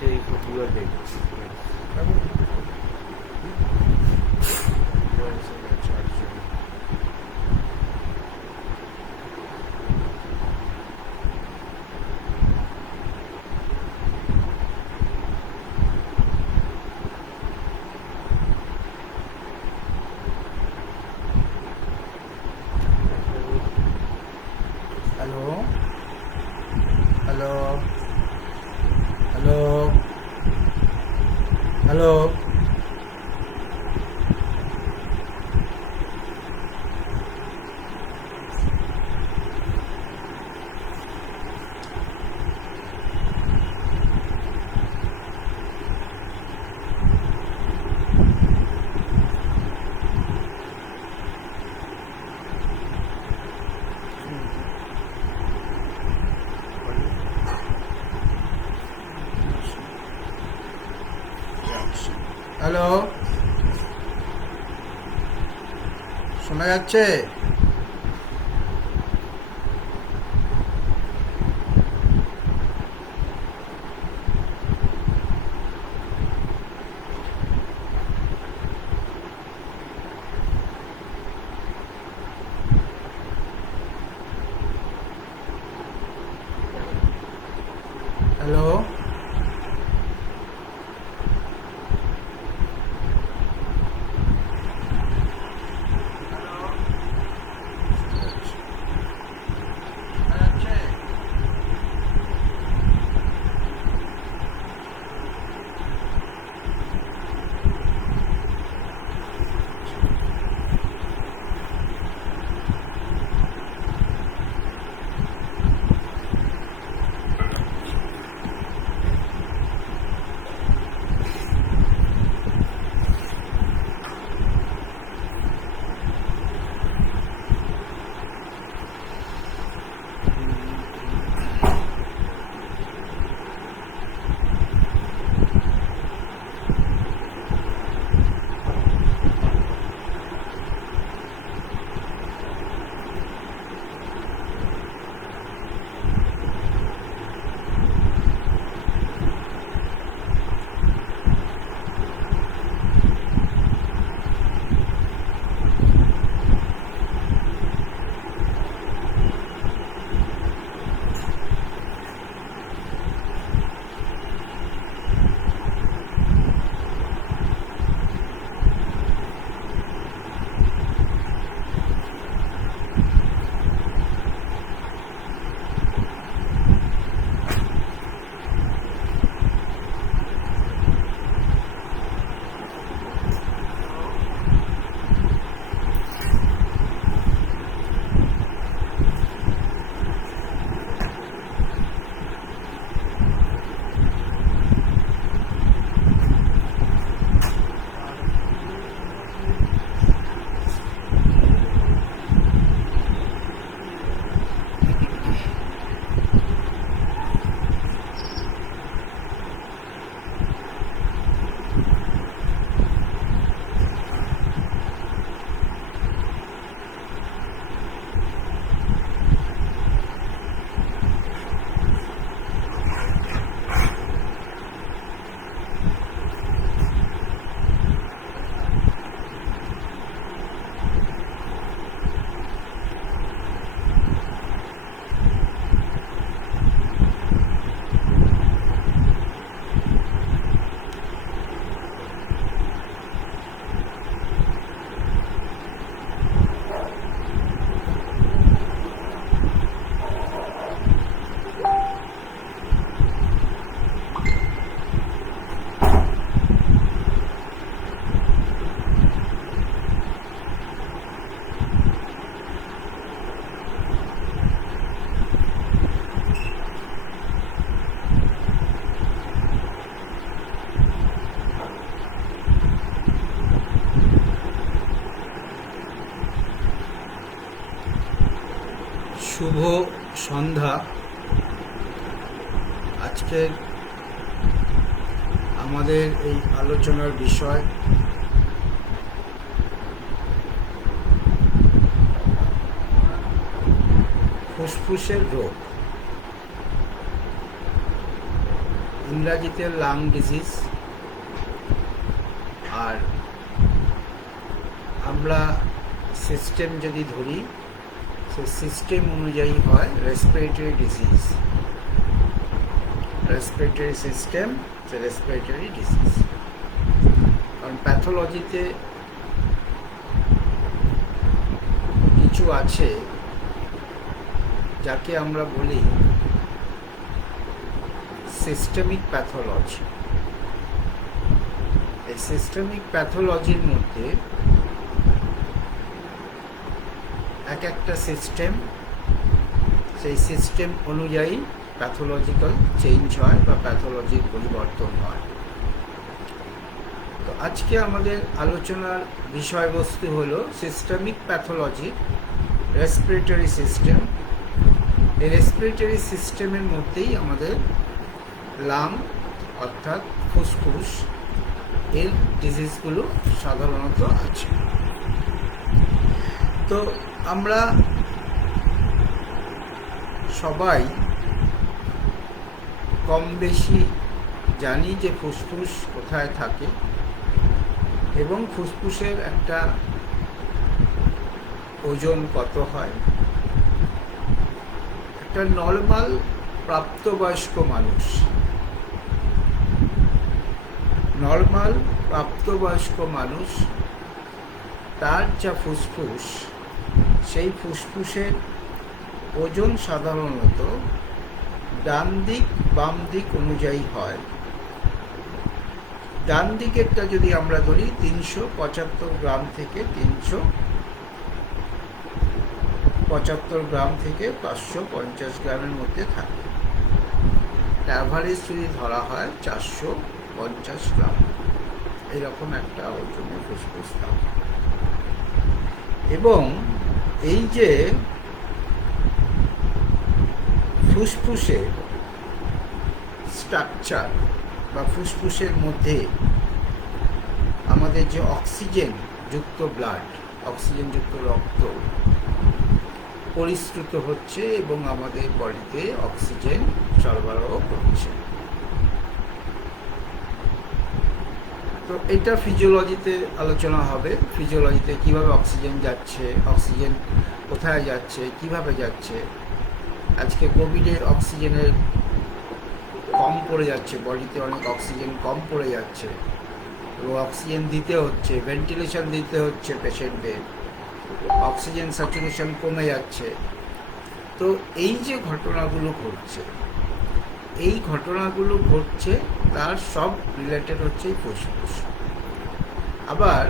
take your bed. Hello, hello, hello, hello. Hello, শোনা যাচ্ছে? Hello, শুভ সন্ধ্যা। আজকে আমাদের এই আলোচনার বিষয় ফুসফুসের রোগ। ইংরাজিতে লাং ডিজিজ, আর আমরা সিস্টেম যদি ধরি, সে সিস্টেম অনুযায়ী হয় respiratory disease. Respiratory system, respiratory disease. কারণ প্যাথোলজিতে কিছু আছে যাকে আমরা বলি সিস্টেমিক প্যাথোলজি। এই সিস্টেমিক প্যাথোলজির মধ্যে এক একটা সিস্টেম, সেই সিস্টেম অনুযায়ী প্যাথোলজিক্যাল চেঞ্জ হয় বা প্যাথোলজির পরিবর্তন হয়। তো আজকে আমাদের আলোচনার বিষয়বস্তু হলো সিস্টেমিক প্যাথোলজি, রেসপিরেটরি সিস্টেম। এই রেসপিরেটরি সিস্টেমের মধ্যেই আমাদের লাং অর্থাৎ ফুসফুস এর ডিজিজগুলো সাধারণত আছে। তো আমরা সবাই কম বেশি জানি যে ফুসফুস কোথায় থাকে এবং ফুসফুসের একটা ওজন কত হয়। একটা নর্মাল প্রাপ্তবয়স্ক মানুষ তার যা ফুসফুস, সেই ফুসফুসের ওজন সাধারণত ডান দিক বাম দিক অনুযায়ী হয়। ডান দিকেরটা যদি আমরা ধরি 375 গ্রাম থেকে 375 গ্রাম থেকে 550 গ্রামের মধ্যে থাকে। অ্যাভারেজ যদি ধরা হয় 450 গ্রাম, এরকম একটা ওজনের ফুসফুস থাকে। এবং এই যে ফুসফুসের স্ট্রাকচার বা ফুসফুসের মধ্যে আমাদের যে অক্সিজেন যুক্ত ব্লাড, অক্সিজেন যুক্ত রক্ত পরিশ্রুত হচ্ছে এবং আমাদের বডিতে অক্সিজেন সরবরাহ করছে। তো এটা ফিজিওলজিতে আলোচনা হবে। ফিজিওলজিতে কিভাবে অক্সিজেন যাচ্ছে, অক্সিজেন কোথায় যাচ্ছে, কিভাবে যাচ্ছে। আজকে কোভিডের অক্সিজেনের কম পড়ে যাচ্ছে, বডিতে অনেক অক্সিজেন কম পড়ে যাচ্ছে এবং অক্সিজেন দিতে হচ্ছে, ভেন্টিলেশন দিতে হচ্ছে পেশেন্টদের, অক্সিজেন স্যাচুরেশন কমে যাচ্ছে। তো এই যে ঘটনাগুলো ঘটছে তার সব রিলেটেড হচ্ছে ফুসফুস। আবার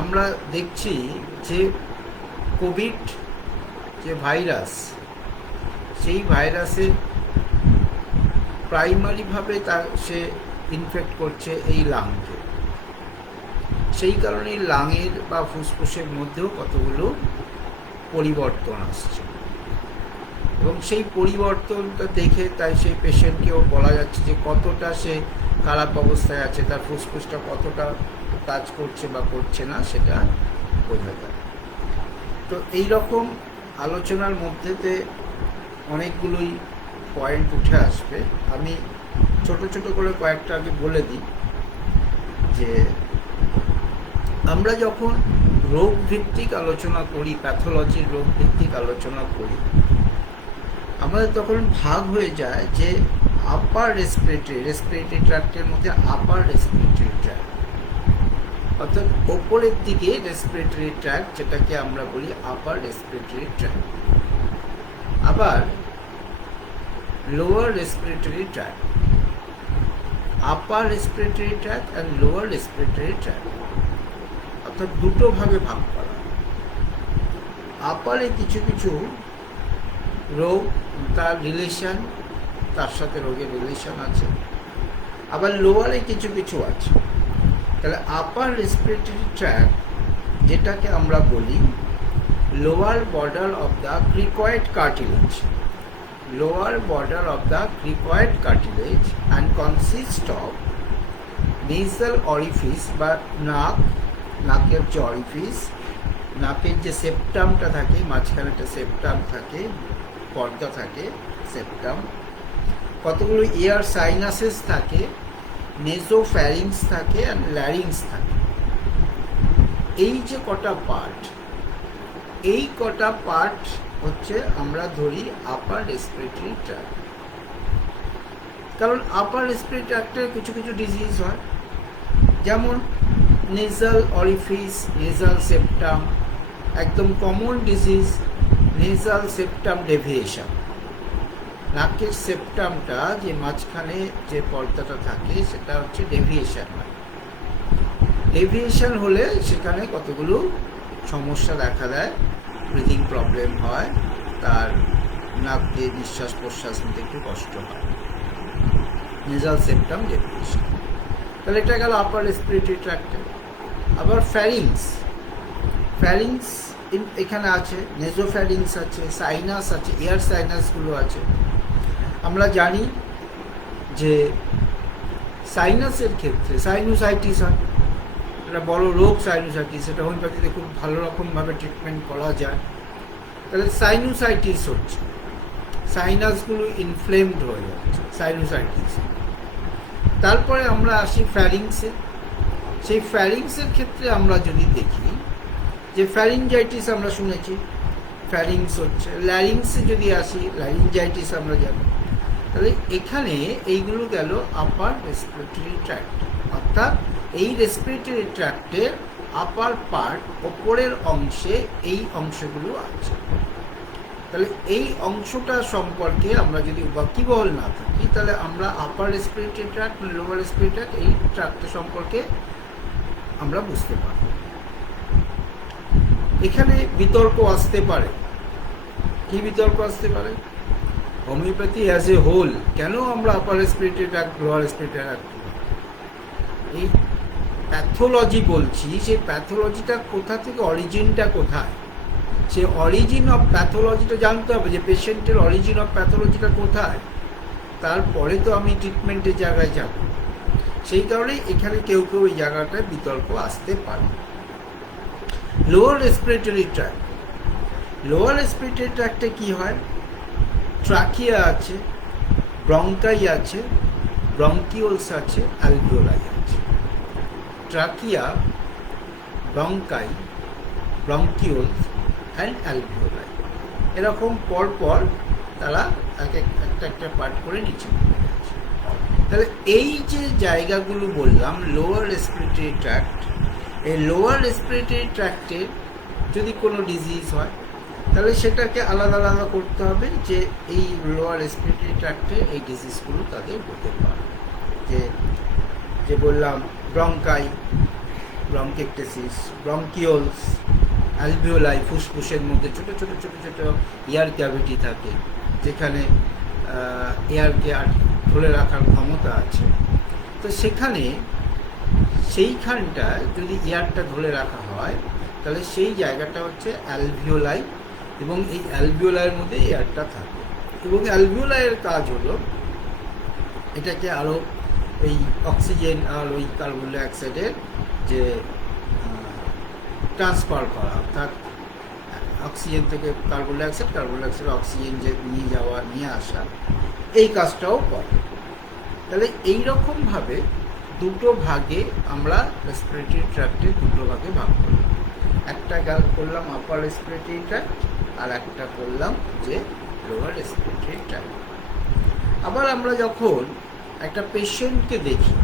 আমরা দেখছি যে কোভিড যে ভাইরাস, সেই ভাইরাসে প্রাইমারিভাবে সে ইনফেক্ট করছে এই লাংকে। সেই কারণে লাংয়ের বা ফুসফুসের মধ্যেও কতগুলো পরিবর্তন আসছে এবং সেই পরিবর্তনটা দেখে তাই সেই পেশেন্টকেও বলা যাচ্ছে যে কতটা সে খারাপ অবস্থায় আছে, তার ফুসফুসটা কতটা কাজ করছে বা করছে না সেটা বোঝা যায়। তো এই রকম আলোচনার মধ্যেতে অনেকগুলোই পয়েন্ট উঠে আসবে। আমি ছোট ছোট করে কয়েকটা আগে বলে দিই যে আমরা যখন রোগ ভিত্তিক আলোচনা করি, প্যাথোলজির রোগ ভিত্তিক আলোচনা করি, আমাদের তখন ভাগ হয়ে যায় যে আপার রেসপিরেটরি ট্র্যাক্টের মধ্যে আপার রেসপিরেটরি ট্র্যাক্ট অর্থাৎ ওপরের দিকে রেসপিরেটরি ট্র্যাক্ট, যেটাকে আমরা বলি আপার রেসপিরেটরি ট্র্যাক্ট। আবার lower respiratory tract, upper respiratory tract and lower respiratory tract, অর্থাৎ দুটো ভাগে ভাগ করা। আপারে কিছু কিছু রোগ, তার রিলেশন, তার সাথে রোগের রিলেশন আছে। আবার লোয়ারে কিছু কিছু আছে। তাহলে আপার রেসপিরেটরি ট্র্যাক্ট, যেটাকে আমরা বলি lower border of the cricoid cartilage, lower border of the cricoid cartilage and consist of nasal orifice বা নাকের যে অরিফিস, নাকের যে সেপ্টামটা থাকে, মাঝখানে একটা সেপ্টাম থাকে, পর্দা থাকে সেপ্টাম, কতগুলো এয়ার সাইনাসেস থাকে, নেজোফ্যারিংস থাকে আর ল্যারিংস থাকে। এই যে কটা পার্ট, এই কটা পার্ট হচ্ছে আমরা ধরি আপার রেসপিরেটরি ট্র্যাক্ট। কারণ আপার রেসপিরেটরি ট্র্যাক্টের কিছু কিছু ডিজিজ হয়, যেমন নেজাল অরিফিস, নেজাল সেপ্টাম, একদম common disease nasal septum deviation. নাকের সেপ্টামটা যে মাঝখানে যে পর্দাটা থাকে সেটা হচ্ছে ডেভিয়েশন হয়। ডেভিয়েশন হলে সেখানে কতগুলো সমস্যা দেখা দেয়, ব্রিদিং প্রবলেম হয়, তার নাক দিয়ে নিঃশ্বাস প্রশ্বাস নিতে একটু কষ্ট হয়, নেজাল সেপ্টাম ডেভিয়েশন। তাহলে এটা গেল আপার রেসপিরেটরি ট্র্যাক্টে। আবার ফ্যারিংস, ফ্যারিংস এখানে আছে, নেজোফ্যারিংস আছে, সাইনাস আছে, এয়ার সাইনাসগুলো আছে। আমরা জানি যে সাইনাসের ক্ষেত্রে সাইনোসাইটিস হয়, একটা বড় রোগ সাইনোসাইটিস, সেটা হোমিওপ্যাথিতে খুব ভালো রকমভাবে ট্রিটমেন্ট করা যায়। তাহলে সাইনোসাইটিস হচ্ছে, সাইনাসগুলো ইনফ্লেমড হয়ে যাচ্ছে, সাইনোসাইটিস। তারপরে আমরা আসি ফ্যারিংসে। সেই ফ্যারিংসের ক্ষেত্রে আমরা যদি দেখি যে ফ্যারিঞ্জাইটিস আমরা শুনেছি, ফ্যারিংস হচ্ছে। ল্যারিংসে যদি আসি, ল্যারিঞ্জাইটিস আমরা জানি। তাহলে এখানে এইগুলো গেল আপার রেসপিরেটরি ট্র্যাক্ট, অর্থাৎ এই রেসপিরেটরি ট্র্যাক্টের আপার পার্ট, ওপরের অংশে এই অংশগুলো আছে। তাহলে এই অংশটা সম্পর্কে আমরা যদি ওয়াকিবহল না থাকি, তাহলে আমরা upper respiratory tract, lower respiratory tract, এই ট্র্যাক্ট সম্পর্কে আমরা বুঝতে পারব। এখানে বিতর্ক আসতে পারে। কি বিতর্ক আসতে পারে? হোমিওপ্যাথি অ্যাজ এ হোল কেন আমরা upper respiratory tract, lower respiratory tract, এই প্যাথোলজি বলছি, সেই প্যাথোলজিটা কোথা থেকে, অরিজিনটা কোথায়, সে অরিজিন অফ প্যাথোলজিটা জানতে হবে, যে পেশেন্টের অরিজিন অফ প্যাথোলজিটা কোথায়, তারপরে তো আমি ট্রিটমেন্টের জায়গায় যাব। সেই কারণেই এখানে কেউ কেউ এই জায়গাটায় বিতর্ক আসতে পারে। Lower respiratory tract, lower respiratory ট্র্যাক্টে কি হয়? ট্রাকিয়া আছে, ব্রঙ্কাই আছে, ব্রঙ্কিওলস আছে, অ্যালভিওলাই আছে। ট্রাকিয়া, ব্রঙ্কাই, ব্রঙ্কিওলস অ্যান্ড অ্যালভিওলাই, এরকম পরপর তারা একটা একটা পার্ট করে নিচে নেমে যাচ্ছে। তাহলে এই যে জায়গাগুলো বললাম লোয়ার রেসপিরেটরি ট্র্যাক্ট, এই লোয়ার রেসপিরেটরি ট্র্যাক্টের যদি কোনো ডিজিজ হয়, তাহলে সেটাকে আলাদা আলাদা করতে হবে, যে এই লোয়ার রেসপিরেটরি ট্র্যাক্টে এই ডিজিজগুলো তাদের হতে পারে। যে বললাম ব্রঙ্কাই, ব্রঙ্কেকটেসিস, ব্রঙ্কিওলস, অ্যালভিওলাই, ফুসফুসের মধ্যে ছোট ছোট ছোট ছোট এয়ার ক্যাভিটি থাকে, যেখানে এয়ারকে আর ধরে রাখার ক্ষমতা আছে। তো সেখানে সেইখানটায় যদি এয়ারটা ধরে রাখা হয়, তাহলে সেই জায়গাটা হচ্ছে অ্যালভিওলাই, এবং এই অ্যালভিওলাইয়ের মধ্যে এয়ারটা থাকে। এবং অ্যালভিওলাইয়ের কাজ হলো এটাকে আরও ওই অক্সিজেন আর ওই কার্বন ডাইঅক্সাইডের যে ট্রান্সফার করা, অর্থাৎ অক্সিজেন থেকে carbon dioxide, carbon dioxide oxygen যে নিয়ে যাওয়া, নিয়ে আসা, এই কাজটাও করে। তাহলে এইরকমভাবে দুটো ভাগে আমরা রেসপিরেটরি ট্র্যাক্টে দুটো ভাগে ভাগ করলাম। একটা করলাম আপার রেসপিরেটরি ট্র্যাক্ট, আর একটা করলাম যে লোয়ার রেসপিরেটরি ট্র্যাক্ট। আবার আমরা যখন একটা পেশেন্টকে দেখি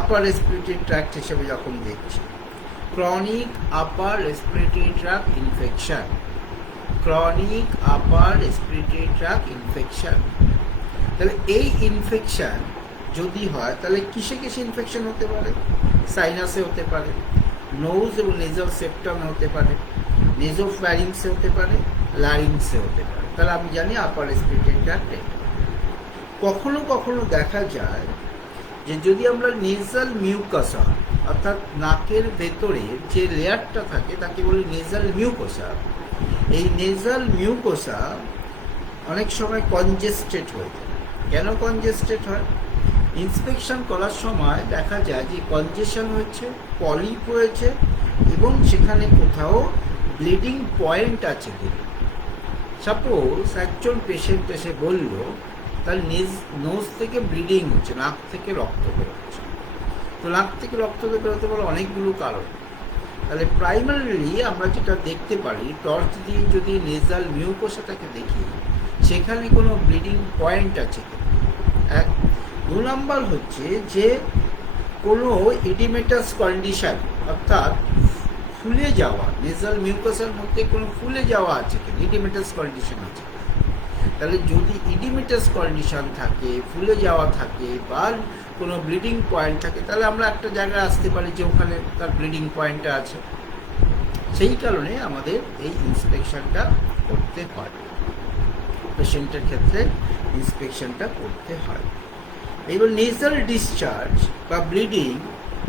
আপার রেসপিরেটরি ট্র্যাক্ট হিসেবে যখন দেখছি, chronic upper respiratory tract infection, chronic upper respiratory tract infection, তাহলে এই ইনফেকশন যদি হয়, তাহলে কিসে কিসে ইনফেকশন হতে পারে? সাইনাসে হতে পারে, নোজ এবং নেজাল সেপ্টামে হতে পারে, নেজোফ্যারিংসে হতে পারে, ল্যারিংসে হতে পারে। তাহলে আমি জানি আপার রেসপিরেটরি ট্র্যাক্টে। কখনো কখনো দেখা যায় যে যদি আমরা নেজাল মিউকাসা, অর্থাৎ নাকের ভেতরে যে লেয়ারটা থাকে তাকে বলি নেজাল মিউকোসা, এই নেজাল মিউকোসা অনেক সময় কনজেস্টেড হয়ে যায়। কেন কনজেস্টেড হয়? ইন্সপেকশন করার সময় দেখা যায় যে কনজেশন হচ্ছে, পলিপ হয়েছে, এবং সেখানে কোথাও ব্লিডিং পয়েন্ট আছে কিনা। সাপোজ একজন পেশেন্ট এসে বলল তাহলে নোজ থেকে ব্লিডিং হচ্ছে, নাক থেকে রক্ত বেরোচ্ছে। তো নাক থেকে রক্ত বেরোতে পারে অনেকগুলো কারণ। তাহলে প্রাইমারিলি আমরা যেটা দেখতে পারি, টর্চ দিয়ে যদি নেজাল মিউকোসাটাকে দেখি সেখানে কোনো ব্লিডিং পয়েন্ট আছে এক। 2 নাম্বার হচ্ছে যে কোনো ইডিমেটাস কন্ডিশন, অর্থাৎ ফুলে যাওয়া, নেজাল মিউকাসের মধ্যে কোনো ফুলে যাওয়া আছে কি, ইডিমেটাস কন্ডিশন আছে। তাহলে যদি ইডিমেটাস কন্ডিশন থাকে, ফুলে যাওয়া থাকে বা কোনো ব্লিডিং পয়েন্ট থাকে, তাহলে আমরা একটা জায়গায় আসতে পারি যে ওখানে তার ব্লিডিং পয়েন্টটা আছে। সেই কারণে আমাদের এই ইন্সপেকশনটা করতে হয়, পেশেন্টের ক্ষেত্রে ইন্সপেকশনটা করতে হয়। এবার নেজাল ডিসচার্জ বা ব্লিডিং,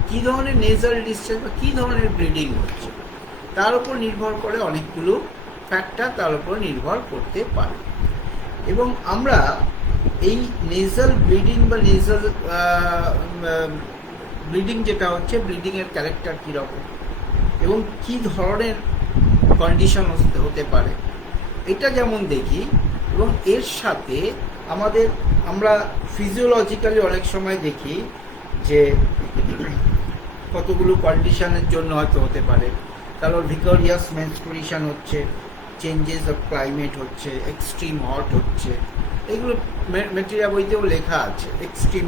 কী ধরনের নেজাল ডিসচার্জ বা কী ধরনের ব্লিডিং হচ্ছে তার উপর নির্ভর করে, অনেকগুলো ফ্যাক্টর তার উপর নির্ভর করতে পারে। এবং আমরা এই নেজাল ব্লিডিং বা নেজাল ব্লিডিং যেটা হচ্ছে, ব্লিডিংয়ের ক্যারেক্টার কীরকম এবং কী ধরনের কন্ডিশন হতে পারে এটা যেমন দেখি, এবং এর সাথে আমরা ফিজিওলজিক্যালি অনেক সময় দেখি যে কতগুলো কন্ডিশনের জন্য হয়তো হতে পারে। তারপর ভিকারিয়াস মেনস্ট্রুয়েশন হচ্ছে, চেঞ্জেস অফ ক্লাইমেট হচ্ছে, এক্সট্রিম হট হচ্ছে, এগুলো ম্যাটেরিয়া বইতেও লেখা আছে। এক্সট্রিম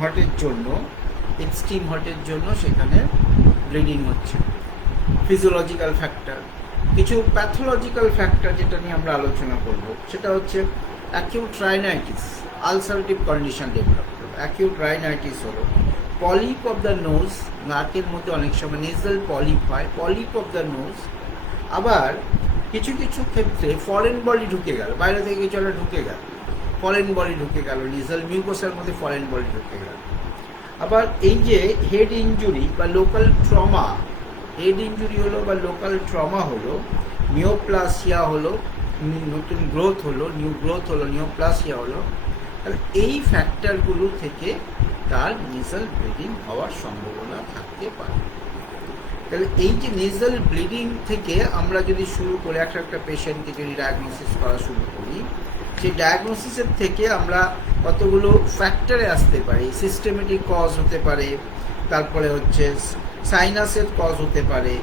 হটের জন্য সেখানে ব্লিডিং হচ্ছে, ফিজিওলজিক্যাল ফ্যাক্টর। কিছু প্যাথোলজিক্যাল ফ্যাক্টর যেটা নিয়ে আমরা আলোচনা করব সেটা হচ্ছে acute rhinitis, ulcerative condition develop করবে। অ্যাকিউট রাইনাইটিস হলো পলিপ অফ দ্য নোজ, নাকের মধ্যে অনেক সময় নেজাল পলিপ হয়, পলিপ অফ দ্য নোজ। আবার কিছু কিছু ক্ষেত্রে ফরেন বডি ঢুকে গেল, বাইরে থেকে কিছু একটা ঢুকে গেল, ফরেন বডি ঢুকে গেল, নেজাল মিউকোসার মধ্যে ফরেন বডি ঢুকে গেল। আবার এই যে হেড ইনজুরি বা লোকাল ট্রমা, হেড ইনজুরি হলো বা লোকাল ট্রমা হলো, নিওপ্লাসিয়া হলো, নতুন গ্রোথ হলো, নিওপ্লাসিয়া হলো, তাহলে এই ফ্যাক্টরগুলো থেকে তার নেজাল ব্লিডিং হওয়ার সম্ভাবনা থাকতে পারে। তাহলে এই যে নেজাল ব্লিডিং থেকে আমরা যদি শুরু করে একটা পেশেন্টকে যদি ডায়াগনোসিস করা শুরু করি, সেই ডায়াগনোসিসের থেকে আমরা কতগুলো ফ্যাক্টরে আসতে পারি। সিস্টেমেটিক কজ হতে পারে, তারপরে হচ্ছে সাইনাসের কজ হতে পারে,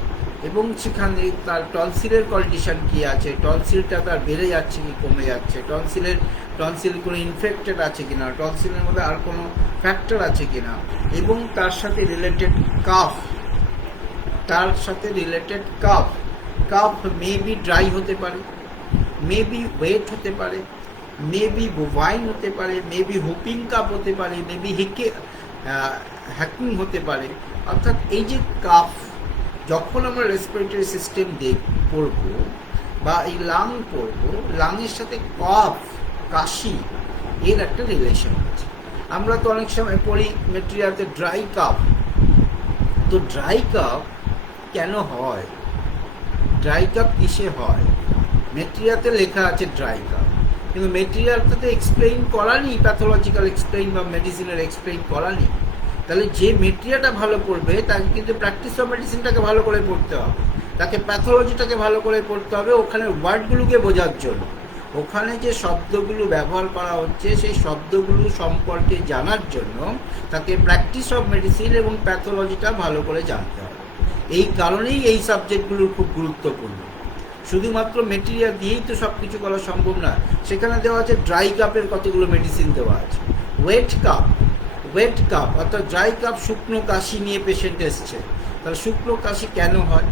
এবং সেখানে তার টনসিলের কন্ডিশন কী আছে, টনসিলটা তার বেড়ে যাচ্ছে কি কমে যাচ্ছে, টনসিল কোনো ইনফেক্টেড আছে কিনা, টনসিলের মধ্যে আর কোনো ফ্যাক্টর আছে কিনা, এবং তার সাথে related calf, calf may be dry হতে পারে, মে বি ওয়েট হতে পারে, মে বি বোভাইন হতে পারে, মে বি হুপিং কাপ হতে পারে, মে বি হ্যাকিং হতে পারে। অর্থাৎ এই যে কাফ, যখন আমরা রেসপিরেটরি সিস্টেম পড়ব বা এই লাং পড়ব, লাংয়ের সাথে কফ, কাশি, এর একটা রিলেশন আছে। আমরা তো অনেক সময় পড়ি ম্যাটেরিয়ালতে ড্রাই কাফ। তো ড্রাই কাফ কেন হয়, ড্রাই কাফ কিসে হয়? ম্যাটেরিয়ালতে লেখা আছে ড্রাই কাফ, কিন্তু ম্যাটেরিয়ালটাতে এক্সপ্লেইন করা নেই, প্যাথোলজিক্যাল এক্সপ্লেইন বা মেডিসিনের এক্সপ্লেইন করা নেই। তাহলে যে মেটেরিয়ালটা ভালো পড়বে তাকে কিন্তু প্র্যাকটিস অফ মেডিসিনটাকে ভালো করে পড়তে হবে, তাকে প্যাথোলজিটাকে ভালো করে পড়তে হবে, ওখানে ওয়ার্ডগুলোকে বোঝার জন্য, ওখানে যে শব্দগুলো ব্যবহার করা হচ্ছে সেই শব্দগুলো সম্পর্কে জানার জন্য তাকে প্র্যাকটিস অফ মেডিসিন এবং প্যাথোলজিটা ভালো করে জানতে হবে। এই কারণেই এই সাবজেক্টগুলো খুব গুরুত্বপূর্ণ। শুধুমাত্র মেটেরিয়াল দিয়েই তো সব কিছু করা সম্ভব না। সেখানে দেওয়া আছে ড্রাই কাপের কতগুলো মেডিসিন দেওয়া আছে, ওয়েট কাপ অর্থাৎ ড্রাই কাপ, শুকনো কাশি নিয়ে পেশেন্ট এসছে। তাহলে শুকনো কাশি কেন হয়,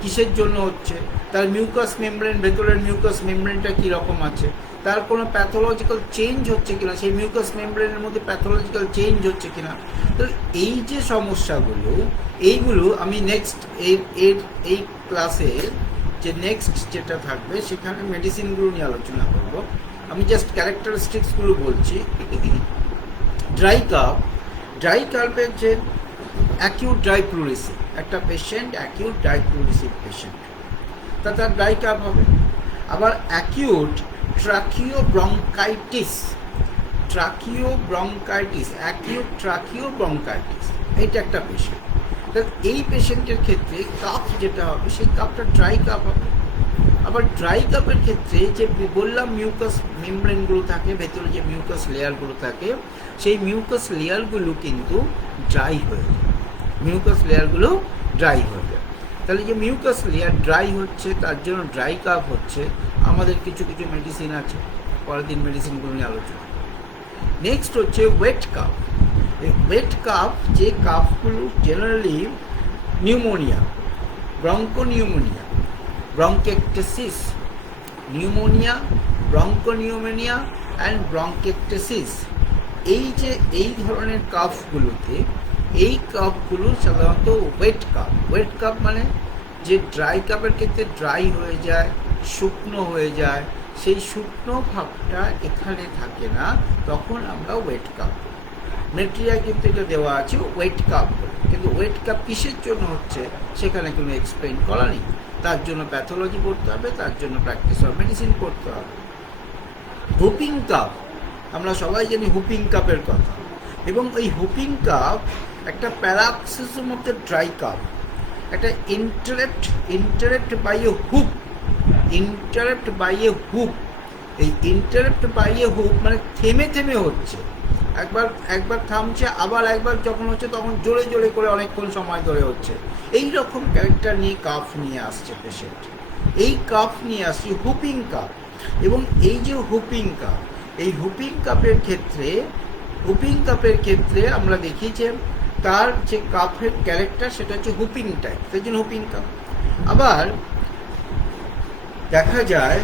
কিসের জন্য হচ্ছে, তার মিউকাস মেমব্রেন, ভেতরের মিউকাস মেমব্রেনটা কীরকম আছে, তার কোনো প্যাথোলজিক্যাল চেঞ্জ হচ্ছে কিনা, সেই মিউকাস মেমব্রেনের মধ্যে প্যাথোলজিক্যাল চেঞ্জ হচ্ছে কিনা। তো এই যে সমস্যাগুলো, এইগুলো আমি নেক্সট এই ক্লাসে যে নেক্সট যেটা থাকবে সেখানে মেডিসিনগুলো নিয়ে আলোচনা করব। আমি জাস্ট ক্যারেক্টারিস্টিক্সগুলো বলছি। ড্রাই কাপের যে অ্যাকিউট ড্রাই প্লুরিসি, একটা পেশেন্ট অ্যাকিউট ড্রাই প্লুরিসিভ পেশেন্ট, তার ড্রাই কাপ হবে। আবার অ্যাকিউট ট্রাকিওব্রঙ্কাইটিস, এইটা একটা পেশেন্ট। এই পেশেন্টের ক্ষেত্রে কাপ যেটা হবে সেই কাপটা ড্রাই কাপ হবে। আবার ড্রাই কাপের ক্ষেত্রে যে বললাম মিউকাস মেমব্রেনগুলো থাকে, ভেতরে যে মিউকাস লেয়ারগুলো থাকে, সেই মিউকাস লেয়ারগুলো কিন্তু ড্রাই হয়ে যায়, মিউকাস লেয়ারগুলো ড্রাই হয়ে যায়। তাহলে যে মিউকাস লেয়ার ড্রাই হচ্ছে, তার জন্য ড্রাই কাপ হচ্ছে, আমাদের কিছু কিছু মেডিসিন আছে, পরের দিন মেডিসিনগুলো নিয়ে আলোচনা। নেক্সট হচ্ছে ওয়েট কাপ। এই ওয়েট কাপ, যে কাপগুলো generally pneumonia, bronchopneumonia, bronchiectasis, pneumonia, bronchopneumonia and bronchiectasis, এই ধরনের কাফগুলোতে, এই কাপগুলো সাধারণত ওয়েট কাপ। ওয়েট কাপ মানে যে ড্রাই কাপের ক্ষেত্রে ড্রাই হয়ে যায়, শুকনো হয়ে যায়, সেই শুকনো ভাবটা এখানে থাকে না, তখন আমরা ওয়েট কাপ। মেটেরিয়া কিন্তু এটা দেওয়া আছে ওয়েট কাপ, কিন্তু ওয়েট কাপ কিসের জন্য হচ্ছে সেখানে কোনো এক্সপ্লেন করা নেই। তার জন্য প্যাথোলজি পড়তে হবে, তার জন্য প্র্যাকটিস অফ মেডিসিন করতে হবে। হুপিং কাপ, আমরা সবাই জানি হুপিং কাপের কথা, এবং এই হুপিং কাপ একটা প্যারাক্সিসের মধ্যে ড্রাই কাপ, একটা ইন্টারেপ্ট বাই এ হুপ, ইন্টারেপ্ট বাই এ হুপ। এই ইন্টারেপ্ট বাই এ হুপ মানে থেমে থেমে হচ্ছে, একবার থামছে, আবার একবার যখন হচ্ছে তখন জোরে জোরে করে অনেকক্ষণ সময় ধরে হচ্ছে। এই রকম ক্যারেক্টার নিয়ে কাফ নিয়ে আসছে পেশেন্ট, এই কাফ নিয়ে আসছে হুপিং কাপ। এবং এই যে হুপিং কাপ, এই হুপিং কাপের ক্ষেত্রে আমরা দেখি যে তার যে কাফের ক্যারেক্টার সেটা হচ্ছে হুপিং টাইপ, সেই জন্য হুপিং কাপ। আবার দেখা যায়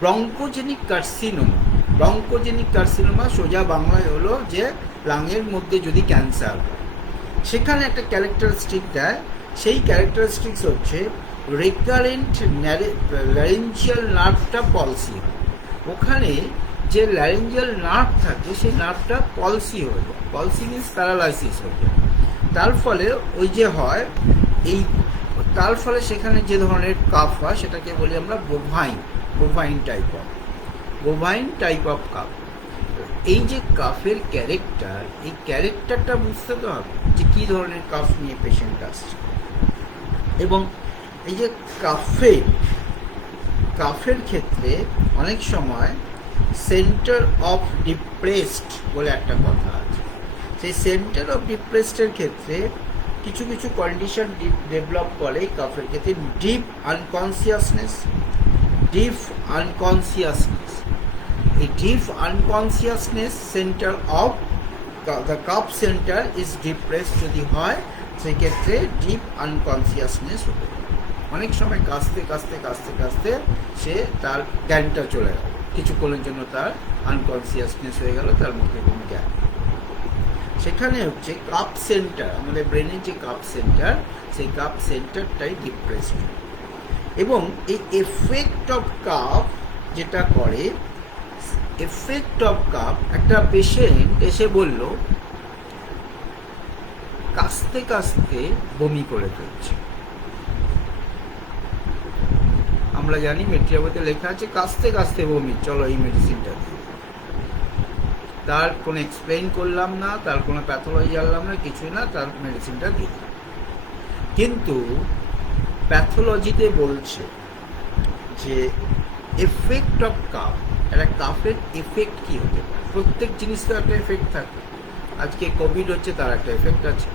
ব্রঙ্কোজেনিক কার্সিনোমা। ব্রঙ্কোজেনিক কার্সিনোমা সোজা বাংলায় হলো যে লাংয়ের মধ্যে যদি ক্যান্সার হয়, সেখানে একটা ক্যারেক্টারিস্টিক দেয়। সেই ক্যারেক্টারিস্টিক্স হচ্ছে রেকারেন্ট ল্যারেঞ্জিয়াল নার্ভটা পলসি হয়। ওখানে যে ল্যারেঞ্জিয়াল নার্ভ থাকে সেই নার্ভটা পলসি হয়ে যায়, পলসি মিনস প্যারালাইসিস হয়ে যায়। তার ফলে ওই যে হয় তার ফলে সেখানে যে ধরনের কাফ হয় সেটাকে বলি আমরা বোভাইন টাইপ অফ কাফ। এই যে কাফের ক্যারেক্টার, এই ক্যারেক্টারটা বুঝতে তো হবে যে কী ধরনের কাফ নিয়ে পেশেন্ট আসছে। এবং এই যে কাফের ক্ষেত্রে অনেক সময় সেন্টার অফ ডিপ্রেসড বলে একটা কথা আছে। সেই সেন্টার অফ ডিপ্রেসডের ক্ষেত্রে কিছু কিছু কন্ডিশন ডেভেলপ করে কাফের ক্ষেত্রে। ডিপ আনকনসিয়াসনেস, এই deep unconsciousness centre of the calf centre is depressed যদি হয়, সেক্ষেত্রে ডিপ আনকনসিয়াসনেস হবে। অনেক সময় কাঁচতে সে তার জ্ঞানটা চলে গেল, কিছুক্ষণের জন্য তার আনকনসিয়াসনেস হয়ে গেল, তার মুখে কোনো জ্ঞান। সেখানে হচ্ছে কাপ সেন্টার, আমাদের ব্রেনের যে কাপ সেন্টার, সেই কাপ সেন্টারটাই ডিপ্রেসড। এবং এই এফেক্ট অফ কাপ যেটা করে, এফেক্ট অফ কাপ, একটা পেশেন্ট এসে বলল কাশতে বমি করে ফেলছে। আমরা জানি মেট্রিয়া বইতে লেখা আছে কাশতে বমি, চলো এই মেডিসিনটা দিই। তার কোনো এক্সপ্লেইন করলাম না, তার কোনো প্যাথোলজি জানলাম না, কিছুই না, তার মেডিসিনটা দিই। কিন্তু প্যাথোলজিতে বলছে যে এফেক্ট অফ কাফ, একটা কাফের এফেক্ট কী হতে পারে। প্রত্যেক জিনিসটা একটা এফেক্ট থাকে। আজকে কোভিড হচ্ছে, তার একটা এফেক্ট আছে।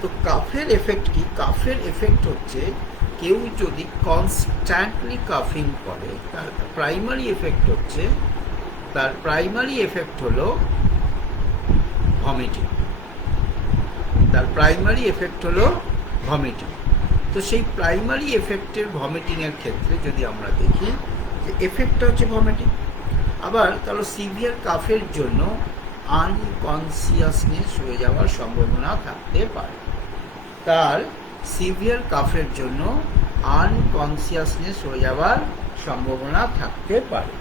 তো কাফের এফেক্ট কি? কাফের এফেক্ট হচ্ছে কেউ যদি কনস্ট্যান্টলি কাফিং করে, তার প্রাইমারি এফেক্ট হলো ভমিটিং। তো সেই প্রাইমারি এফেক্টের ভমিটিংয়ের ক্ষেত্রে যদি আমরা দেখি যে এফেক্টটা হচ্ছে ভমিটিং। আবার কারো সিভিয়ার কাফের জন্য আনকনসিয়াসনেস হয়ে যাওয়ার সম্ভাবনা থাকতে পারে, তার সিভিয়ার কাফের জন্য আনকনসিয়াসনেস হয়ে যাওয়ার সম্ভাবনা থাকতে পারে।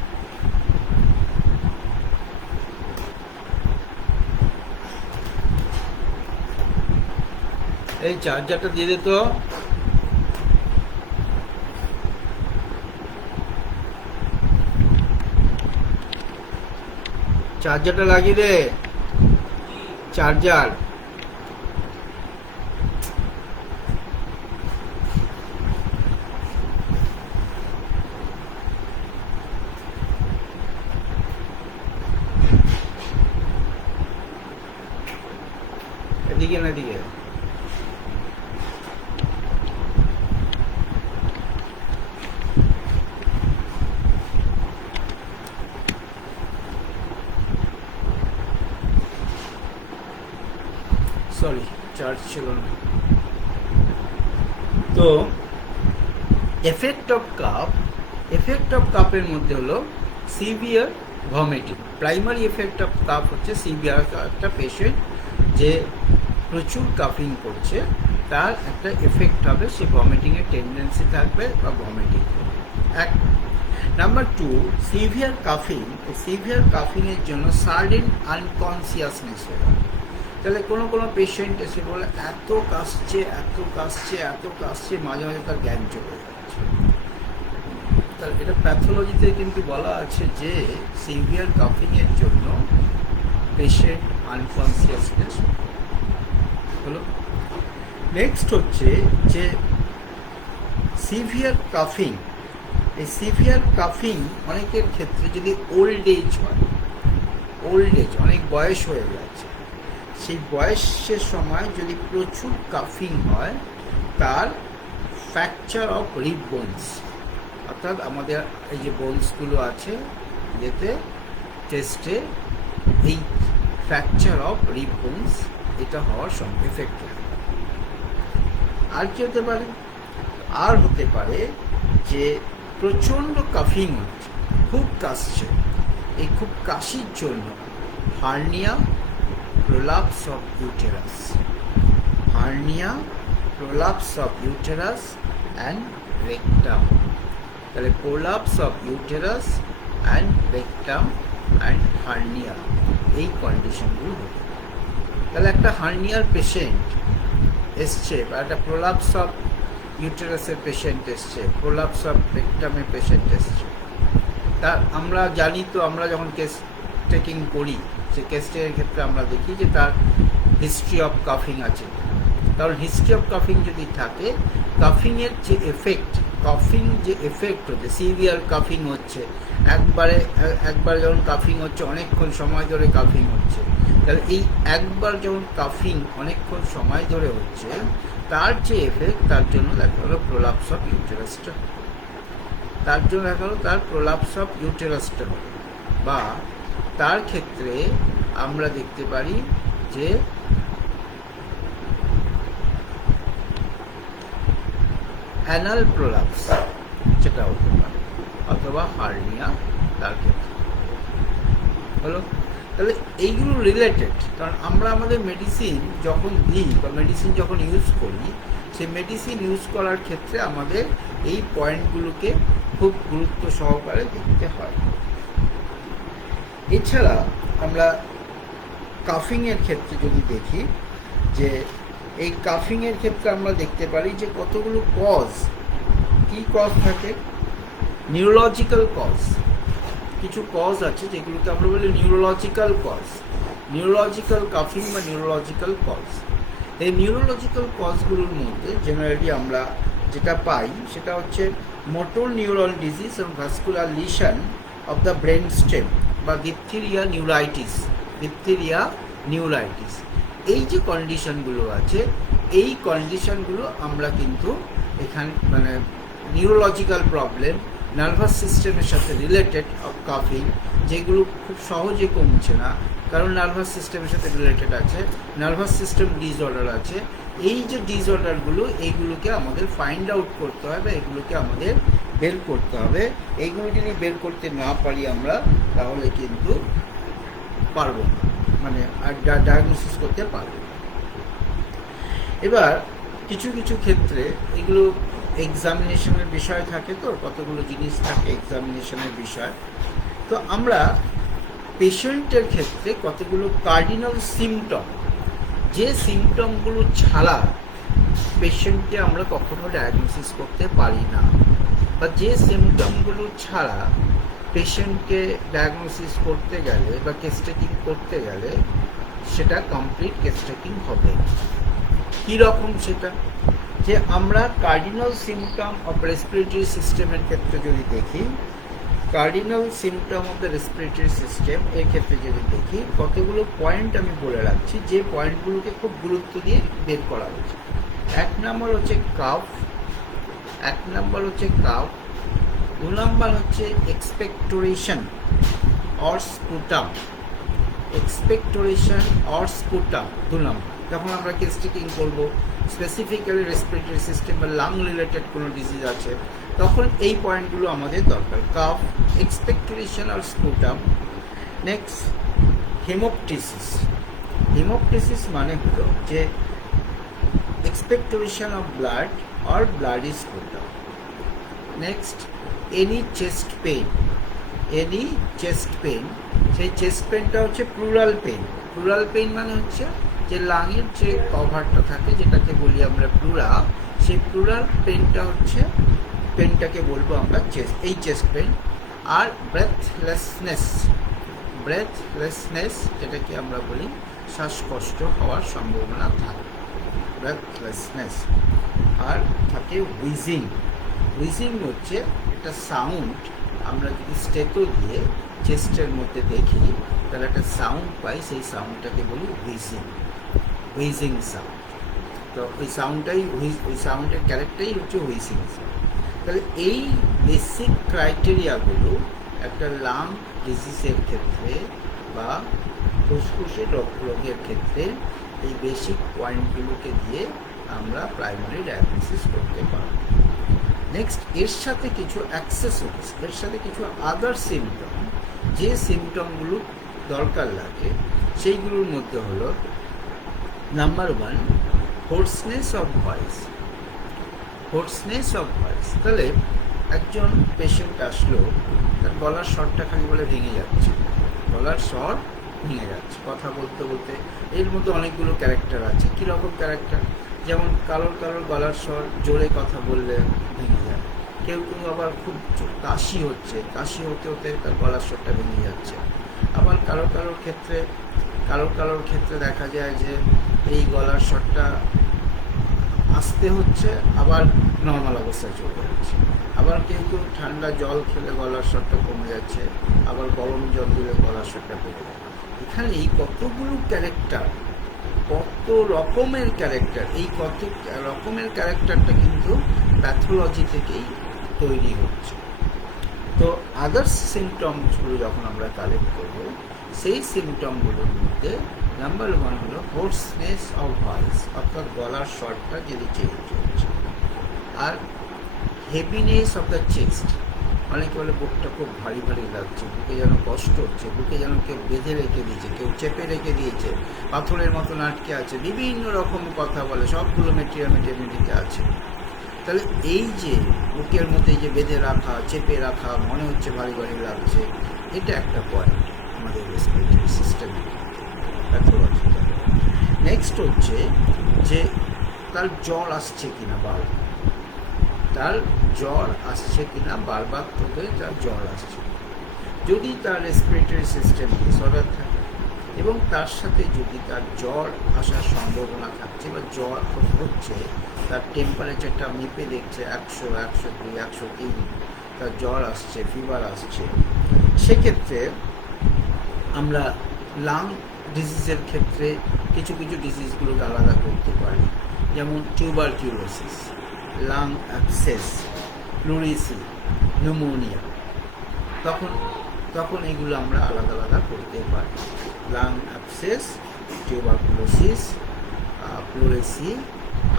এই চার্জারটা দিয়ে দে তো। চার্জারটা লাগিয়ে দে, চার্জার। এদিকে না দিকে সরি চার্জ ছিল না। তো এফেক্ট অফ কাপের মধ্যে হলো severe vomiting. Primary effect of cup হচ্ছে সিভিয়ার, একটা পেশেন্ট যে প্রচুর কাফিং করছে তার একটা এফেক্ট হবে, সে ভমিটিংয়ের টেন্ডেন্সি থাকবে বা ভমিটিং করবে। এক নাম্বার টু, সিভিয়ার কাফিংয়ের জন্য সাডেন আনকনসিয়াসনেস হয়ে যাবে। তাহলে কোনো পেশেন্ট এসে বলে এত কাশছে মাঝে মাঝে তার জ্ঞান চলে যাচ্ছে। তার এটা প্যাথোলজিতে কিন্তু বলা আছে যে সিভিয়ার কাফিংয়ের জন্য পেশেন্ট আনকনসিয়াসনেস হলো। নেক্সট হচ্ছে যে সিভিয়ার কাফিং, এই সিভিয়ার কাফিং অনেকের ক্ষেত্রে যদি ওল্ড এজ হয়, অনেক বয়স হয়ে গেছে, সেই বয়সের সময় যদি প্রচুর কাফিং হয় তার ফ্র্যাকচার অফ রিব বোনস, অর্থাৎ আমাদের এই যে বোনসগুলো আছে যেতে চেস্টে, এই ফ্র্যাকচার অফ রিব বোনস এটা হওয়ার সঙ্গে এফেক্ট হয়। আর কি হতে পারে? আর হতে পারে যে প্রচণ্ড কাফিং হচ্ছে, খুব কাশছে, এই খুব কাশির জন্য hernia, prolapse of uterus, and rectum. তাহলে prolapse of uterus and rectum and hernia, এই কন্ডিশনগুলো হতে পারে। তাহলে একটা হার্নিয়ার পেশেন্ট এসছে বা একটা প্রোলাপস অফ ইউটেরাসের পেশেন্ট এসছে, প্রোলাপস অফ রেকটামের পেশেন্ট এসছে, তার আমরা জানি তো, আমরা যখন কেস টেকিং করি সে কেস টেকের ক্ষেত্রে আমরা দেখি যে তার হিস্ট্রি অফ কাফিং আছে। কারণ হিস্ট্রি অফ কাফিং যদি থাকে, কাফিংয়ের যে এফেক্ট হচ্ছে, সিভিয়ার কাফিং হচ্ছে, একবার যখন কাফিং হচ্ছে অনেকক্ষণ সময় ধরে কাফিং হচ্ছে, তাহলে এই একবার যখন কাফিং অনেকক্ষণ সময় ধরে হচ্ছে তার যে এফেক্ট, তার জন্য দেখা গেলো প্রোলাপস অফ ইউটেরাসটা, তার প্রোলাপস অফ ইউটেরাসটা হবে। বা তার ক্ষেত্রে আমরা দেখতে পারি যে অ্যানাল প্রোলাপস যেটা হতে পারে, অথবা হার্নিয়া তার ক্ষেত্রে হলো। তাহলে এইগুলো রিলেটেড, কারণ আমরা আমাদের মেডিসিন যখন দিই বা মেডিসিন যখন ইউজ করি, সেই মেডিসিন ইউজ করার ক্ষেত্রে আমাদের এই পয়েন্টগুলোকে খুব গুরুত্ব সহকারে দেখতে হয়। এছাড়া আমরা কাফিংয়ের ক্ষেত্রে যদি দেখি, যে এই কাফিংয়ের ক্ষেত্রে আমরা দেখতে পারি যে কতগুলো কজ, কি কজ থাকে? নিউরোলজিক্যাল কজ, কিছু কজ আছে যেগুলোকে আমরা বলি নিউরোলজিক্যাল কাফিং বা নিউরোলজিক্যাল কজ। এই নিউরোলজিক্যাল কজগুলোর মধ্যে জেনারেলি আমরা যেটা পাই সেটা হচ্ছে মোটর নিউরন ডিজিজ এবং vascular lesion of the brain stem বা ডিপথেরিয়া নিউরাইটিস। এই যে কন্ডিশনগুলো আছে, এই কন্ডিশনগুলো আমরা কিন্তু এখানে মানে নিউরোলজিক্যাল প্রবলেম, নার্ভাস সিস্টেমের সাথে রিলেটেড অফ কাফিং, যেগুলো খুব সহজে কমছে না, কারণ নার্ভাস সিস্টেমের সাথে রিলেটেড আছে, নার্ভাস সিস্টেম ডিসঅর্ডার আছে। এই যে ডিসঅর্ডারগুলো, এইগুলোকে আমাদের ফাইন্ড আউট করতে হবে বা এগুলোকে আমাদের বের করতে হবে। এইগুলো যদি বের করতে না পারি আমরা, তাহলে কিন্তু পারবো না, মানে আর ডায়াগনোসিস করতে পারবো না। এবার কিছু ক্ষেত্রে এগুলো এক্সামিনেশনের বিষয় থাকে, তো কতগুলো জিনিস থাকে এক্সামিনেশনের বিষয়। তো আমরা পেশেন্টের ক্ষেত্রে কতগুলো কার্ডিনাল সিমটম, যে সিমটমগুলো ছাড়া পেশেন্টকে আমরা কখনো ডায়াগনোসিস করতে পারি না, বা যে সিমটমগুলো ছাড়া পেশেন্টকে ডায়াগনোসিস করতে গেলে বা কেস টেকিং করতে গেলে সেটা কমপ্লিট কেস টেকিং হবে। কীরকম সেটা? যে আমরা কার্ডিনাল সিমটম অফ রেসপিরেটরি সিস্টেমের ক্ষেত্রে যদি দেখি, cardinal symptom of the respiratory system এর ক্ষেত্রে যদি দেখি কতগুলো পয়েন্ট আমি বলে রাখছি, যে পয়েন্টগুলোকে খুব গুরুত্ব দিয়ে বের করা হয়েছে। 1 নম্বর হচ্ছে কাফ, 2 নম্বর হচ্ছে এক্সপেক্টোরেশন অর স্পুটাম, 2 নম্বর। যখন আমরা কেস টেকিং করবো, স্পেসিফিক্যালি রেসপিরেটরি সিস্টেম বা লাং রিলেটেড কোনো ডিজিজ আছে, তখন এই পয়েন্টগুলো আমাদের দরকার, কাফ, এক্সপেক্টোরেশন আর স্পুটাম। নেক্সট হেমোপটিসিস মানে হলো যে expectoration of blood or bloody sputum. Next, any chest pain, সেই চেস্ট পেনটা হচ্ছে প্লুরাল পেন মানে হচ্ছে যে লাঙের যে কভারটা থাকে যেটাকে বলি আমরা প্লুরা, সেই প্লুরাল পেনটাকে বলবো আমরা চেস্ট পেন। আর ব্রেথলেসনেস যেটাকে আমরা বলি শ্বাসকষ্ট হওয়ার সম্ভাবনা থাকে, ব্রেথলেসনেস। আর থাকে হুইজিং হচ্ছে একটা সাউন্ড, আমরা যদি স্টেটো দিয়ে চেস্টের মধ্যে দেখি তাহলে একটা সাউন্ড পাই, সেই সাউন্ডটাকে বলি হুইজিং সাউন্ড। তো ওই সাউন্ডের ক্যারেক্টারই হচ্ছে হুইজিং সাউন্ড। তাহলে এই বেসিক ক্রাইটেরিয়াগুলো একটা লাং ডিজিজের ক্ষেত্রে বা ফুসফুসের রোগের ক্ষেত্রে এই বেসিক পয়েন্টগুলোকে দিয়ে আমরা প্রাইমারি ডায়াগনোসিস করতে পারব। নেক্সট, এর সাথে কিছু অ্যাক্সেসরিজ, এর সাথে কিছু আদার সিমটম, যে সিমটমগুলো দরকার লাগে সেইগুলোর মধ্যে হলো নাম্বার 1, হোর্সনেস অফ ভয়েস। তাহলে একজন পেশেন্ট আসলো, তার গলার স্বরটা খালি বলে ভেঙে যাচ্ছে, কথা বলতে বলতে। এর মধ্যে অনেকগুলো ক্যারেক্টার আছে। কীরকম ক্যারেক্টার? যেমন কারোর গলার স্বর জোরে কথা বললে ভেঙে যায়, কেউ আবার খুব কাশি হতে হতে তার গলার স্বরটা ভেঙে যাচ্ছে। আবার কারোর ক্ষেত্রে দেখা যায় যে এই গলার স্বরটা আসতে হচ্ছে, আবার নর্মাল অবস্থায় চলে যাচ্ছে। আবার কেউ ঠান্ডা জল খেলে গলার স্বরটা কমে যাচ্ছে, আবার গরম জল দিলে গলার স্বরটা বেড়ে যায়। এখানে এই কতগুলো ক্যারেক্টার, কত রকমের ক্যারেক্টার, এই কত রকমের ক্যারেক্টারটা কিন্তু প্যাথোলজি থেকেই তৈরি হচ্ছে। তো আদার্স সিমটমসগুলো যখন আমরা কালেক্ট করবো, সেই সিমটমগুলোর মধ্যে নাম্বার 1 হলো হোর্সনেস অফ ভয়েস, অর্থাৎ গলার স্বরটা যদি চেঞ্জ হচ্ছে। আর হেভিনেস অফ দ্য চেস্ট, অনেকে বলে বুকটা খুব ভারী লাগছে, বুকে যেন কষ্ট হচ্ছে, বুকে যেন কেউ বেঁধে রেখে দিয়েছে, কেউ চেপে রেখে দিয়েছে, পাথরের মতন আটকে আছে, বিভিন্ন রকম কথা বলে, সবগুলো মেটেরিয়ালিটিতে আছে। তাহলে এই যে বুকের মধ্যে যে বেঁধে রাখা, চেপে রাখা, মনে হচ্ছে ভারী লাগছে, এটা একটা পয়েন্ট আমাদের রেসপিরেটরি সিস্টেমে প্যাথোলজিক্যাল। নেক্সট হচ্ছে যে তার জ্বর আসছে কিনা বারবার তবে তার জ্বর আসছে। যদি তার রেসপিরেটরি সিস্টেম ডিসঅর্ডার থাকে এবং তার সাথে যদি তার জ্বর আসার সম্ভাবনা থাকছে বা জ্বর হচ্ছে, তার টেম্পারেচারটা মেপে দেখছে 100, 102, 103, তার জ্বর আসছে, ফিভার আসছে, সেক্ষেত্রে আমরা লাং ডিজিজের ক্ষেত্রে কিছু ডিজিজগুলোকে আলাদা করতে পারি। যেমন tuberculosis, lung abscess, pleurisy, pneumonia, তখন এগুলো আমরা আলাদা করতে পারি। লাং অ্যাবসেস, টিউবারকুলোসিস, প্লুরিসি,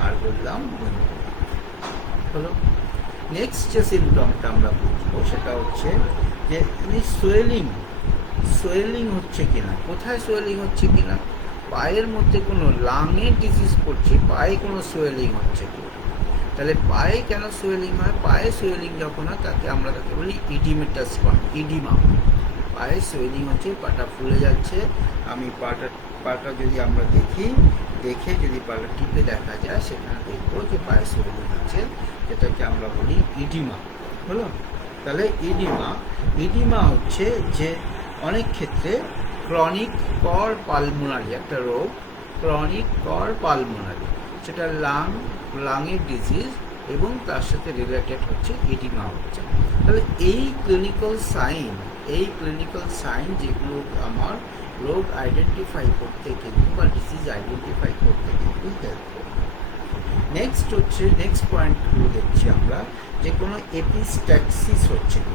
আর বললাম নিউমোনিয়া। হলো নেক্সট যে সিমটমটা আমরা বুঝবো সেটা হচ্ছে যে সোয়েলিং হচ্ছে কিনা। কোথায় সোয়েলিং হচ্ছে কিনা? পায়ের মধ্যে কোনো লাংয়ের ডিজিজ করছে, পায়ে কোনো সোয়েলিং হচ্ছে কিনা। তাহলে পায়ে কেন সোয়েলিং হয়? পায়ে সোয়েলিং যখন হয় তাকে বলি ইডিমা। পায়ে সোয়েলিং হচ্ছে, পাটা ফুলে যাচ্ছে। আমি পাটা যদি আমরা দেখে যদি পাটা টিপে দেখা যায়, সেখানে দেখবো যে পায়ে সোয়েলিং আছে, যেটাকে আমরা বলি ইডিমা। হলো? তাহলে ইডিমা হচ্ছে যে অনেক ক্ষেত্রে ক্রনিক কর পালমোনারি একটা রোগ, ক্রনিক কর পালমোনারি, সেটা লাংয়ের ডিজিজ এবং তার সাথে রিলেটেড হচ্ছে এডিমা হচ্ছে। তাহলে এই ক্লিনিক্যাল সাইন যেগুলো আমার রোগ আইডেন্টিফাই করতে কিন্তু বা ডিজিজ আইডেন্টিফাই করতে কিন্তু হেল্প করে। নেক্সট পয়েন্টগুলো দেখছি আমরা যে কোনো এপিস্ট্যাক্সিস হচ্ছে কি।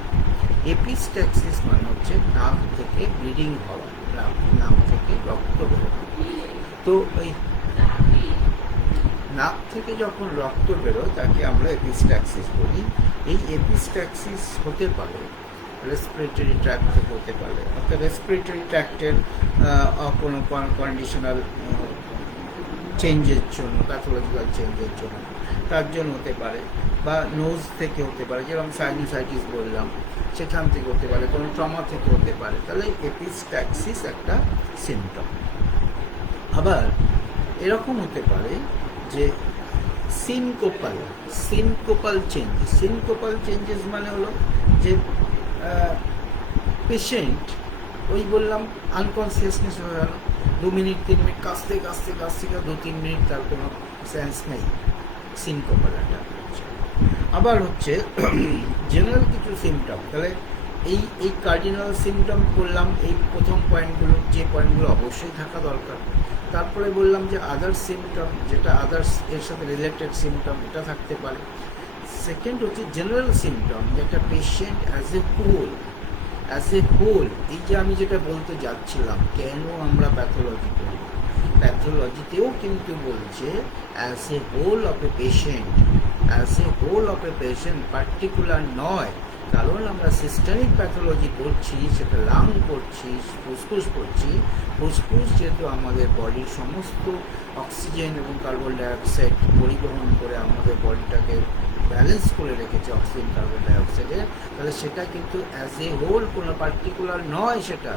এপিস্ট্যাক্সিস মানে হচ্ছে নাক থেকে ব্লিডিং হওয়া, নাক থেকে রক্ত বেরোনো। তো এই নাক থেকে যখন রক্ত বেরোয় তাকে আমরা এপিস্ট্যাক্সিস বলি। এই এপিস্ট্যাক্সিস হতে পারে রেসপিরেটরি ট্র্যাক্ট থেকে হতে পারে, অর্থাৎ রেসপিরেটরি ট্র্যাক্টের কোনো কন্ডিশনাল চেঞ্জের জন্য, প্যাথোলজিক্যাল চেঞ্জের জন্য, তার জন্য হতে পারে, বা নোজ থেকে হতে পারে, যেরকম সাইনোসাইটিস বললাম সেখান থেকে হতে পারে, কোনো ট্রমা থেকে হতে পারে। তাহলে এপিস্ট্যাক্সিস একটা সিমটম। আবার এরকম হতে পারে যে সিনকোপাল চেঞ্জেস মানে হলো যে পেশেন্ট ওই বললাম আনকনসিয়াসনেস হয়ে গেল, 2 মিনিট 3 মিনিট কাশতে 2-3 মিনিট তার কোনো সেন্স নেই, সিনকোপাল অ্যাটাক হচ্ছে। আবার হচ্ছে জেনারেল কিছু সিমটম। তাহলে এই কার্ডিনাল সিমটম করলাম, এই প্রথম পয়েন্টগুলো, যে পয়েন্টগুলো অবশ্যই থাকা দরকার। তারপরে বললাম যে আদার্স সিমটম, যেটা আদার্স এর সাথে রিলেটেড সিমটম, এটা থাকতে পারে। সেকেন্ড হচ্ছে জেনারেল সিমটম, যেটা পেশেন্ট অ্যাজ এ হোল, এই যে আমি যেটা বলতে যাচ্ছিলাম কেন আমরা প্যাথোলজি করি, প্যাথোলজিতেও কিন্তু বলছে as a whole of a patient, particular নয়। কারণ আমরা সিস্টেমিক প্যাথোলজি করছি, সেটা লাং করছি, ফুসফুস করছি। ফুসফুস যেহেতু আমাদের বডির সমস্ত অক্সিজেন এবং কার্বন ডাইঅক্সাইড পরিবহন করে আমাদের বডিটাকে ব্যালেন্স করে রেখেছে অক্সিজেন কার্বন ডাইঅক্সাইডে, তাহলে সেটা কিন্তু অ্যাজ এ হোল কোনো পার্টিকুলার নয়। সেটা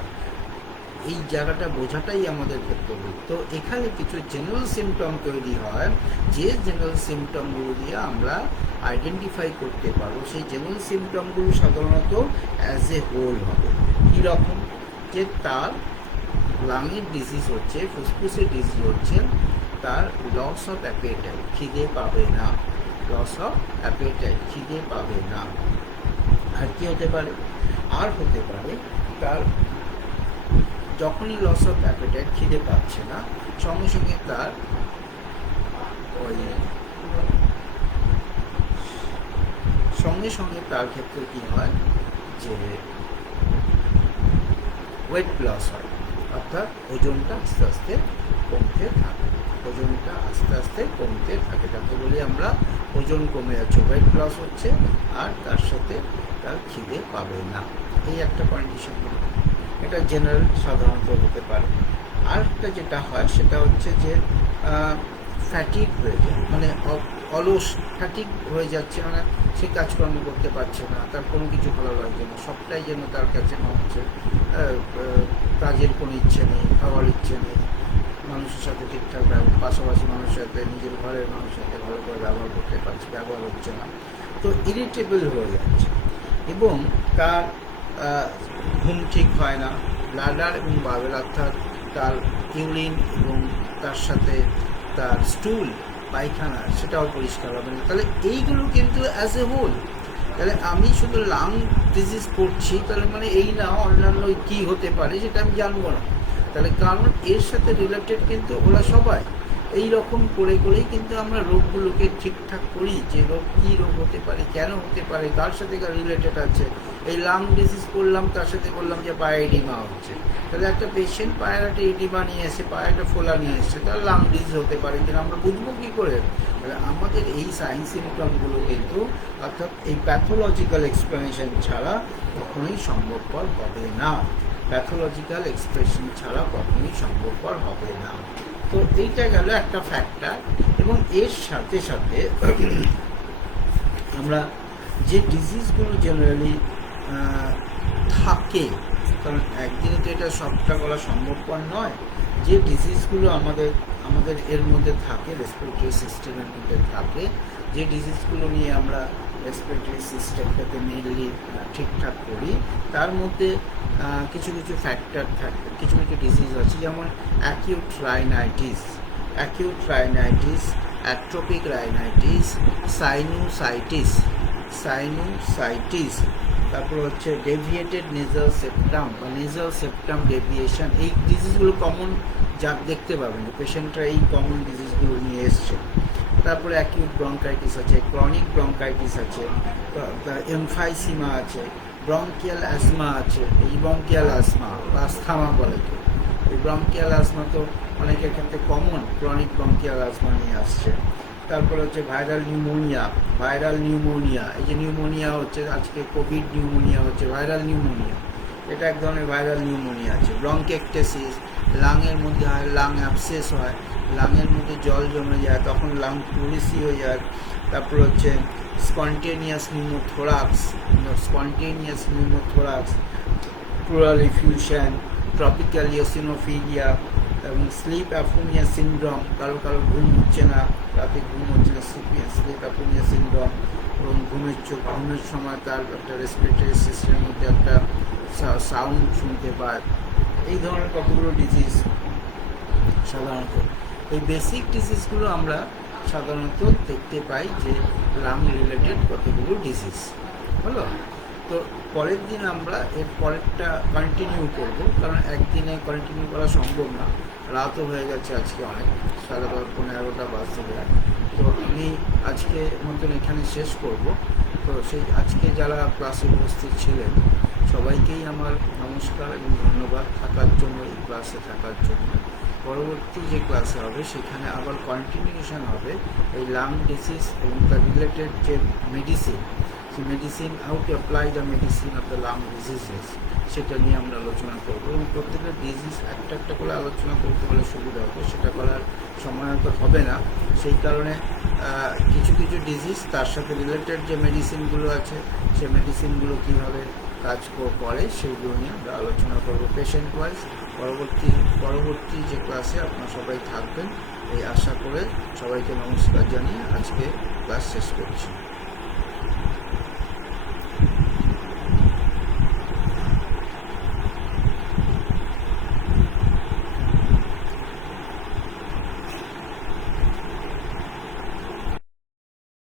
এই জায়গাটা বোঝাটাই আমাদের ক্ষেত্রে। তো এখানে কিছু জেনারেল সিমটম তৈরি হয়, যে জেনারেল সিমটমগুলো দিয়ে আমরা আইডেন্টিফাই করতে পারবো। সেই জেনারেল সিমটমগুলো সাধারণত অ্যাজ এ হোল হবে। কীরকম? যে তার লাংয়ের ডিজিজ হচ্ছে, ফুসফুসের ডিজিজ হচ্ছে, তার লস অফ অ্যাপেটাইট, খিদে পাবে না, খিদে পাবে না। আর কি হতে পারে? আর হতে পারে তার যখনই লস অফ অ্যাপেটাইট, খিদে পাচ্ছে না, সঙ্গে সঙ্গে তার ক্ষেত্রে কি হয় যে ওয়েট লস হয়, অর্থাৎ ওজনটা আস্তে আস্তে কমতে থাকে, যাকে বলি আমরা ওজন কমে যাচ্ছে, ওয়েট লস হচ্ছে, আর তার সাথে তার খিদে পাবে না। এই একটা কন্ডিশন, এটা জেনারেল সাধারণত হতে পারে। আর একটা যেটা হয় সেটা হচ্ছে যে ফ্যাটিক হয়ে যায়, মানে ফ্যাটিক হয়ে যাচ্ছে, মানে সে কাজকর্ম করতে পারছে না, তার কোনো কিছু ভালো লাগছে না, সবটাই যেন তার কাছে মনে হচ্ছে কাজের কোনো ইচ্ছে নেই, খাওয়ার ইচ্ছে নেই, মানুষের সাথে ঠিকঠাক পাশাপাশি মানুষের সাথে, নিজের ঘরের মানুষের সাথে ভালো করে ব্যবহার হচ্ছে না, তো ইরিটেবল হয়ে যাচ্ছে। এবং তার ঘুম ঠিক হয় না, ব্লাডার এবং বাবেল, অর্থাৎ তার ইউরিন এবং তার সাথে তার স্টুল, পায়খানা, সেটাও পরিষ্কার হবে না। তাহলে এইগুলো কিন্তু অ্যাজ এ হোল। তাহলে আমি শুধু লাং ডিজিজ করছি, তাহলে মানে এই না অন্যান্য কী হতে পারে সেটা আমি জানবো না। তাহলে কারণ এর সাথে রিলেটেড কিন্তু ওরা সবাই এই রকম করেই কিন্তু আমরা রোগগুলোকে ঠিকঠাক করি, যে রোগ কী রোগ হতে পারে, কেন হতে পারে, কার সাথে কার রিলেটেড আছে। এই লাং ডিজিজ করলাম, তার সাথে বললাম যে পায়ে এডিমা হচ্ছে, তাহলে একটা পেশেন্ট পায়ের একটা এডিমা নিয়ে এসে, পায়ে একটা ফোলা নিয়ে এসছে, তাহলে লাং ডিজিজ হতে পারে কিনা আমরা বুঝবো কী করে? তাহলে আমাদের এই সাইন সিমটমগুলো কিন্তু, অর্থাৎ এই প্যাথোলজিক্যাল এক্সপ্লেনেশন ছাড়া কখনোই সম্ভবপর হবে না, হবে না। তো এইটা গেল একটা ফ্যাক্টর। এবং এর সাথে সাথে আমরা যে ডিজিজগুলো জেনারেলি থাকে, কারণ একদিনে তো এটা সবটা বলা সম্ভবপর নয়, যে ডিজিজগুলো আমাদের এর মধ্যে থাকে, রেসপিরেটরি সিস্টেমের মধ্যে থাকে, যে ডিজিজগুলো নিয়ে আমরা রেসপিরেটরি সিস্টেমটাকে মেনলি ঠিকঠাক করি, তার মধ্যে কিছু ফ্যাক্টর থাকে, কিছু ডিজিজ আছে, যেমন অ্যাকিউট রাইনাইটিস, অ্যাট্রোপিক রাইনাইটিস, সাইনোসাইটিস, তারপর হচ্ছে ডেভিয়েটেড নেজাল সেপ্টাম বা নেজাল সেপ্টাম ডেভিয়েশন। এই ডিজিজগুলো কমন যা দেখতে পাবেন, পেশেন্টরা এই কমন ডিজিজগুলো নিয়ে এসছে। তারপরে অ্যাকিউট ব্রঙ্কাইটিস আছে, ক্রনিক ব্রঙ্কাইটিস আছে, এমফাইসিমা আছে, ব্রঙ্কিয়াল অ্যাসমা আছে। এই ব্রঙ্কিয়াল অ্যাসমা বা আস্থামা বলে কেউ, এই ব্রঙ্কিয়াল অ্যাসমা তো অনেকের ক্ষেত্রে কমন, ক্রনিক ব্রঙ্কিয়াল অ্যাসমা নিয়ে আসছে। তারপরে হচ্ছে ভাইরাল নিউমোনিয়া, এই যে নিউমোনিয়া হচ্ছে আজকে, কোভিড নিউমোনিয়া হচ্ছে ভাইরাল নিউমোনিয়া, এটা এক ধরনের ভাইরাল নিউমোনিয়া আছে। ব্রঙ্কেকটেসিস, লাংয়ের মধ্যে হয়, লাং অ্যাবসেস হয়, লাংয়ের মধ্যে জল জমে যায়, তখন লাং প্লুরিসি হয়ে যায়। তারপর হচ্ছে spontaneous pneumothorax, pleural effusion, tropical eosinophilia এবং স্লিপ অ্যাপনিয়া সিনড্রোম, কারো ঘুম হচ্ছে না, রাতে ঘুম হচ্ছে না, স্লিপ অ্যাপনিয়া সিনড্রোম, এবং ঘুমের সময় তার একটা রেসপিরেটরি সিস্টেমের মধ্যে একটা সাউন্ড শুনতে পায়। এই ধরনের কতগুলো ডিজিজ সাধারণত, এই বেসিক ডিজিজগুলো আমরা সাধারণত দেখতে পাই যে লাং রিলেটেড কতগুলো ডিজিজ হলো। তো পরের দিন আমরা এর পরেরটা কন্টিনিউ করব, কারণ একদিনে কন্টিনিউ করা সম্ভব না, রাতও হয়ে গেছে আজকে অনেক, 11:30 বাজতে যায়। তো আমি আজকে মতন এখানে শেষ করব। তো সেই আজকে যারা ক্লাসে উপস্থিত ছিলেন সবাইকেই আমার নমস্কার এবং ধন্যবাদ থাকার জন্য, এই ক্লাসে থাকার জন্য। পরবর্তী যে ক্লাসে হবে সেখানে আবার কন্টিনিউশন হবে এই লাং ডিজিজ এবং তার রিলেটেড যে medicine, how to apply the medicine of the lung diseases, সেটা নিয়ে আমরা আলোচনা করব। এবং প্রত্যেকটা ডিজিজ একটা একটা করে আলোচনা করতে হলে সুবিধা হবে, সেটা করার সময় হয়তো হবে না। সেই কারণে কিছু ডিজিজ তার সাথে রিলেটেড যে মেডিসিনগুলো আছে, সেই মেডিসিনগুলো কীভাবে কাজ করে সেইগুলো নিয়ে আমরা আলোচনা করব পেশেন্ট ওয়াইজ। পরবর্তী যে ক্লাসে আপনারা সবাই থাকবেন এই আশা করে সবাইকে নমস্কার জানিয়ে আজকে ক্লাস শেষ করছি।